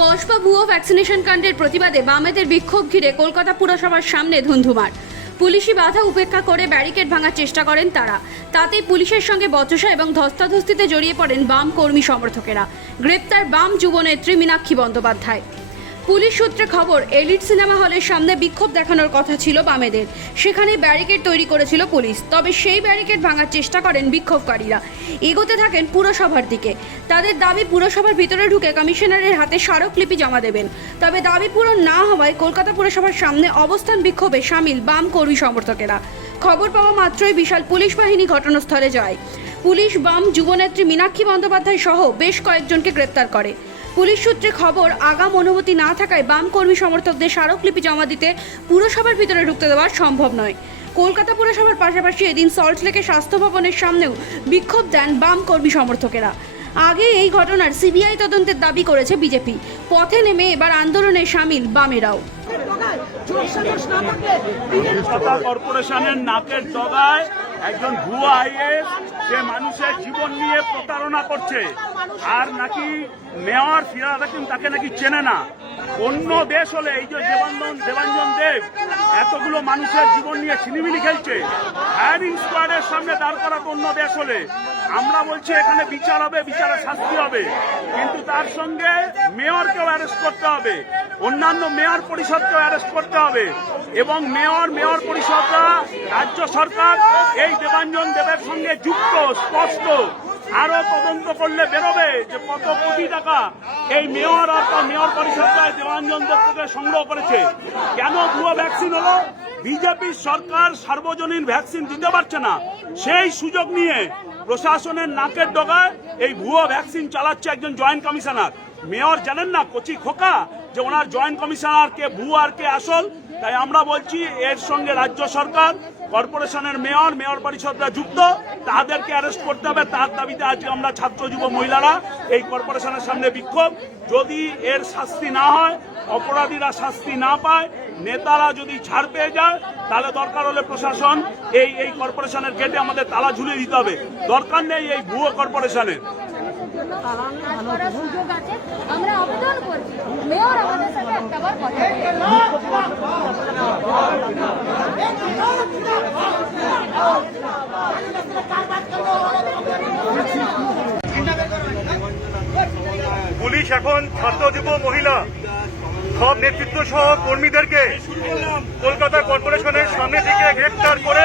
কসবা ভুয়ো ভ্যাকসিনেশন কাণ্ডের প্রতিবাদে বামেদের বিক্ষোভ ঘিরে কলকাতা পুরসভার সামনে ধুন্ধুমার। পুলিশি বাধা উপেক্ষা করে ব্যারিকেড ভাঙার চেষ্টা করেন তারা। তাতেই পুলিশের সঙ্গে বচসা এবং ধস্তাধস্তিতে জড়িয়ে পড়েন বাম কর্মী সমর্থকেরা। গ্রেপ্তার বাম যুবনেত্রী মীনাক্ষী বন্দ্যোপাধ্যায়। পুলিশ সূত্রে খবর, এলিট সিনেমা হলের সামনে বিক্ষোভ দেখানোর কথা ছিল বামেদের। সেখানে ব্যারিকেড তৈরি করেছিল পুলিশ, তবে সেই ব্যারিকেড ভাঙার চেষ্টা করেন বিক্ষোভকারীরা। এগোতে থাকেন পুরসভার দিকে। তাদের দাবি, পুরসভার ভিতরে ঢুকে কমিশনারের হাতে স্মারকলিপি জমা দেবেন। তবে দাবি পূরণ না হওয়ায় কলকাতা পুরসভার সামনে অবস্থান বিক্ষোভে সামিল বাম কর্মী সমর্থকেরা। খবর পাওয়া মাত্রই বিশাল পুলিশ বাহিনী ঘটনাস্থলে যায়। পুলিশ বাম যুবনেত্রী মীনাক্ষী বন্দ্যোপাধ্যায় সহ বেশ কয়েকজনকে গ্রেপ্তার করে। পুলিশ সূত্রে খবর আগাম অনুমতি না থাকায় বাম কর্মী সমর্থকদের স্মারকলিপি জমা দিতে পুরসভার ভিতরে ঢুকতে দেওয়া সম্ভব নয়। কলকাতা পুরসভার পাশাপাশি এদিন সল্টলেকের স্বাস্থ্য ভবনের সামনেও বিক্ষোভ দেন বাম কর্মী সমর্থকেরা। আগে এই ঘটনার সিবিআই তদন্তের দাবি করেছে বিজেপি। পথে নেমে এবার আন্দোলনে সামিল বামেরাও। কর্পোরেশনের নাকের ডগায় একজন ভুয়া আইএস সে মানুষের জীবন নিয়ে প্রতারণা করছে। আর নাকি মেয়র ফিরাদ হাকিম তাকে নাকি চেনে না? অন্য দেশ হলে এই যে দেবাঞ্জন দেবাঞ্জন দেব, এতগুলো মানুষের জীবন নিয়ে ছিনিমিনি খেলছে। ফায়ারিং স্কোয়াডের সামনে দাঁড় করা অন্য দেশ হলে। আমরা বলছি এখানে বিচার হবে বিচারের শাস্তি হবে। কিন্তু তার সঙ্গে মেয়রকেও অ্যারেস্ট করতে হবে। অন্যান্য মেয়র পরিষদকেও অ্যারেস্ট করতে হবে। এবং মেয়র মেয়র পরিষদরা রাজ্য সরকার এই দেবাঞ্জন দেবের সঙ্গে যুক্ত, স্পষ্ট, আরও তদন্ত করলে বেরোবে যে কত কোটি টাকা এই মেয়র আর তার মেয়র পরিষদরা দেবাঞ্জন দেব থেকে সংগ্রহ করেছে। কেন ভুয়ো ভ্যাকসিন হলো? বিজেপির সরকার সার্বজনীন ভ্যাকসিন দিতে পারছে না। সেই সুযোগ নিয়ে প্রশাসনের নাকের ডগায় এই ভুয়ো ভ্যাকসিন চালাচ্ছে একজন জয়েন্ট কমিশনার মেয়র জানেন না, কচি খোকা যে ওনার জয়েন্ট কমিশনার কে ভুয়ো আর কে আসল তাই আমরা বলছি এর সঙ্গে রাজ্য সরকার কর্পোরেশনের মেয়র মেয়র পরিষদরা যুক্ত তাদেরকে অ্যারেস্ট করতে হবে। তার দাবিতে আজকে আমরা ছাত্র যুব মহিলারা এই কর্পোরেশনের সামনে বিক্ষোভ। যদি এর শাস্তি না হয় অপরাধীরা শাস্তি না পায় নেতারা যদি ছাড় পেয়ে যায় তাহলে দরকার হলে প্রশাসন এই এই কর্পোরেশনের গেটে আমাদের তালা ঝুলিয়ে দিতে হবে। দরকার নেই এই ভুয়ো কর্পোরেশনের। মেয়র আমাদের সাথে একটাবার পুলিশ এখন ছাত্র যুব মহিলা, সব নেতৃত্ব সহ কর্মীদেরকে কলকাতা কর্পোরেশনের সামনে থেকে গ্রেপ্তার করে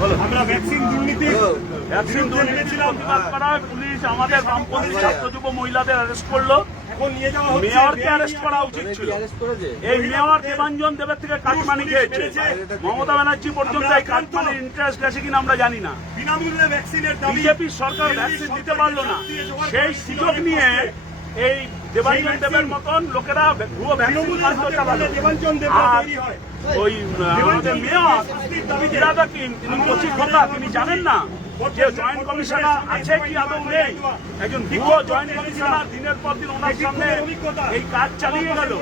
আমরা ভ্যাকসিন দুর্নীতি ভ্যাকসিন দুর্নীতির প্রতিবাদ করায় পুলিশ আমাদের বামপন্থী ছাত্র যুব মহিলাদের অ্যারেস্ট করল। মেয়রকে অ্যারেস্ট করা উচিত ছিল। এই মেয়র দেবাঞ্জন দেবের থেকে কাটমানি খেয়েছে। মমতা ব্যানার্জি পর্যন্ত এই কাটমানির ইন্টারেস্ট গেছে কিনা আমরা জানি না। বিনামূল্যে ভ্যাকসিনের দাবি সরকার ভ্যাকসিন দিতে পারল না। সেই সুযোগ নিয়ে এই দেবাঞ্জন দেবের মতন লোকেরা ভুয়ো ভ্যাকসিন কার্য চালালো। দেবাঞ্জন দেব আর তৈরি ওই আমাদের মেয়র ইরাদ হাকিম তিনি কচি খোকা তিনি জানেন না যে জয়েন্ট কমিশনার আছে কি আদৌ নেই? একজন জয়েন্ট কমিশনার দিনের পর দিন ওনার সামনে এই কাজ চালিয়ে গেল।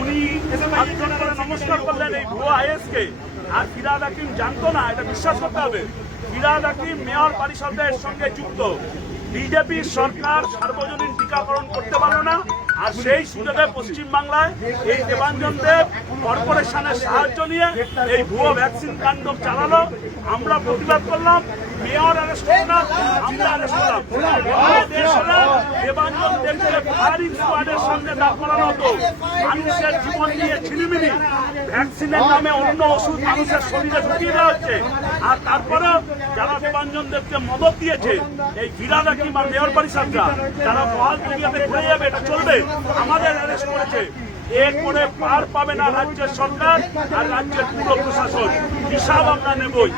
উনি করে নমস্কার করলেন এই ভুয়ো আইএস কে আর ফিরাদ হাকিম জানতো না এটা বিশ্বাস করতে হবে। ফিরাদ হাকিম মেয়র পরিষদের সঙ্গে যুক্ত। বিজেপির সরকার সার্বজনীন টিকাকরণ করতে পারল না। আর সেই সুযোগে পশ্চিমবাংলায় এই দেবাঞ্জন দেব কর্পোরেশনের সাহায্য নিয়ে এই ভুয়ো ভ্যাকসিন কাণ্ড চালালো। আমরা প্রতিবাদ করলাম, মেয়র অ্যারেস্ট করলাম আমরা অ্যারেস্ট করলাম করানো হতো। নামে অন্য ওষুধ মানুষের আর তারপরে দেবকে মদত দিয়েছে, এই বিরাট কিংবা মেয়র পরিষদরা তারা বহাল দুনিয়াতে ঘুরে যাবে, এটা চলবে। আমাদের অ্যারেস্ট করেছে। এরপরে পার পাবে না রাজ্যের সরকার আর রাজ্যের পুরো প্রশাসন। হিসাব আমরা নেবই।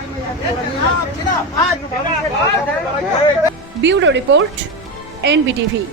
Bureau report, NBTV.